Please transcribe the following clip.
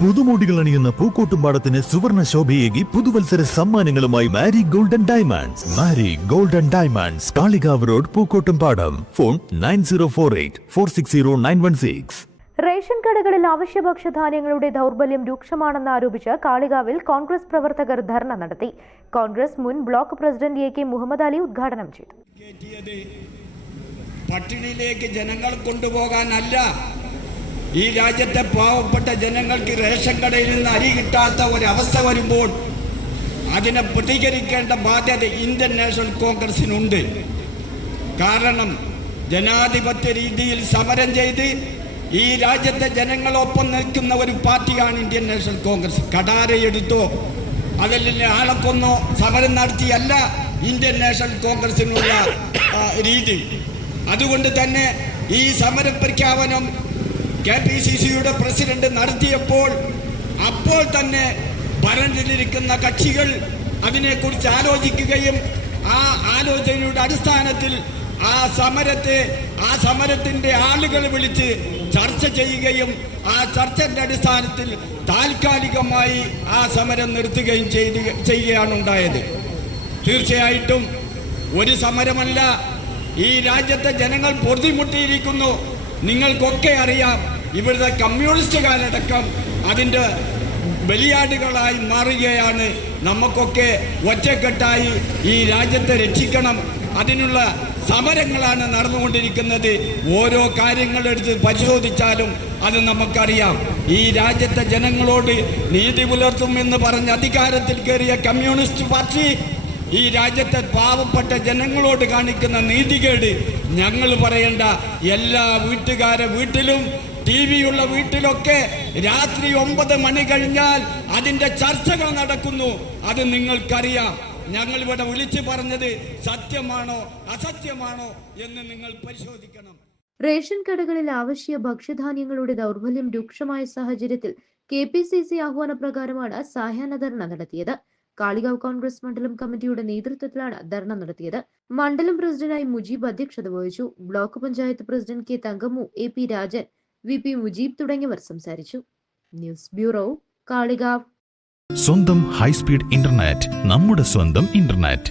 പുതുമോടികൾ അണിയുന്ന പൂക്കോട്ടുംപാടത്തിന് സുവർണ ശോഭയേകി പുതുവത്സര സമ്മാനങ്ങളുമായി Mari golden diamonds. Mari golden diamonds, Kalikavu road, Pookkottumpadam. Phone 9048460916. Ration കടകളിൽ അവശ്യ ഭക്ഷ്യധാന്യങ്ങളുടെ ദൗർബല്യം രൂക്ഷമാണെന്ന് ആരോപിച്ച് കാളികാവിൽ കോൺഗ്രസ് പ്രവർത്തകർ ധർണ നടത്തി. കോൺഗ്രസ് മുൻ block president AK Muhammad Ali ഉദ്ഘാടനം ചെയ്തു. പട്ടിണിയിലേക്ക് ജനങ്ങൾ കൊണ്ടുപോകാനല്ല, ഈ രാജ്യത്തെ പാവപ്പെട്ട ജനങ്ങൾക്ക് റേഷൻ കടയിൽ നിന്ന് അരി കിട്ടാത്ത ഒരവസ്ഥ വരുമ്പോൾ അതിനെ പ്രതികരിക്കേണ്ട ബാധ്യത ഇന്ത്യൻ നാഷണൽ കോൺഗ്രസിനുണ്ട്. കാരണം ജനാധിപത്യ രീതിയിൽ സമരം ചെയ്ത് ഈ രാജ്യത്തെ ജനങ്ങളൊപ്പം നിൽക്കുന്ന ഒരു പാർട്ടിയാണ് ഇന്ത്യൻ നാഷണൽ കോൺഗ്രസ്. കടാരയെടുത്തോ അതല്ലെങ്കിൽ ആളെ കൊന്നോ സമരം നടത്തിയല്ല ഇന്ത്യൻ നാഷണൽ കോൺഗ്രസിനുള്ള രീതി. അതുകൊണ്ട് തന്നെ ഈ സമര പ്രഖ്യാപനം KPCCയുടെ പ്രസിഡന്റ് നടത്തിയപ്പോൾ അപ്പോൾ തന്നെ ഭരണത്തിലിരിക്കുന്ന കക്ഷികൾ അതിനെക്കുറിച്ച് ആലോചിക്കുകയും ആ ആലോചനയുടെ അടിസ്ഥാനത്തിൽ ആ സമരത്തിന്റെ ആളുകൾ വിളിച്ച് ചർച്ച ചെയ്യുകയും ആ ചർച്ചയുടെ അടിസ്ഥാനത്തിൽ താൽക്കാലികമായി ആ സമരം നിർത്തുകയും ചെയ്യുകയാണ് ഉണ്ടായത്. തീർച്ചയായിട്ടും ഒരു സമരമല്ല, ഈ രാജ്യത്തെ ജനങ്ങൾ പൊറുതിമുട്ടിയിരിക്കുന്നു. നിങ്ങൾക്കൊക്കെ അറിയാം, ഇവിടുത്തെ കമ്മ്യൂണിസ്റ്റുകാരടക്കം അതിൻ്റെ ബലിയാടുകളായി മാറുകയാണ്. നമുക്കൊക്കെ ഒറ്റക്കെട്ടായി ഈ രാജ്യത്തെ രക്ഷിക്കണം, അതിനുള്ള സമരങ്ങളാണ് നടന്നുകൊണ്ടിരിക്കുന്നത്. ഓരോ കാര്യങ്ങളെടുത്ത് പരിശോധിച്ചാലും അത് നമുക്കറിയാം. ഈ രാജ്യത്തെ ജനങ്ങളോട് നീതി പുലർത്തുമെന്ന് പറഞ്ഞ് അധികാരത്തിൽ കയറിയ കമ്മ്യൂണിസ്റ്റ് പാർട്ടി ഈ രാജ്യത്തെ പാവപ്പെട്ട ജനങ്ങളോട് കാണിക്കുന്ന നീതികേട് ഞങ്ങൾ പറയേണ്ട. എല്ലാ വീട്ടിലും TV ഉള്ള വീട്ടിലൊക്കെ രാത്രി 9 മണി കഴിഞ്ഞാൽ അതിൻ്റെ ചർച്ചകൾ നടക്കുന്നു. അത് നിങ്ങൾക്കറിയാം. ഞങ്ങൾ ഇവിടെ വിളിച്ചു പറഞ്ഞത് സത്യമാണോ അസത്യമാണോ എന്ന് നിങ്ങൾ പരിശോധിക്കണം. റേഷൻ കടകളിൽ അവശ്യ ഭക്ഷ്യധാന്യങ്ങളുടെ ദൗർബല്യം രൂക്ഷമായ സാഹചര്യത്തിൽ KPCC ആഹ്വാനപ്രകാരമാണ് സായാഹ്ന ധർണ നടത്തിയത്. കാളികാവ് കോൺഗ്രസ് മണ്ഡലം കമ്മിറ്റിയുടെ നേതൃത്വത്തിലാണ് ധർണ നടത്തിയത്. മണ്ഡലം പ്രസിഡന്റായി മുജീബ് അധ്യക്ഷത വഹിച്ചു. Block panchayat president K Thankammu, AP Rajan, VP Mujeeb തുടങ്ങിയവർ സംസാരിച്ചു. News bureau, Kalikavu. സ്വന്തം ഹൈസ്പീഡ് ഇന്റർനെറ്റ്, നമ്മുടെ സ്വന്തം ഇന്റർനെറ്റ്.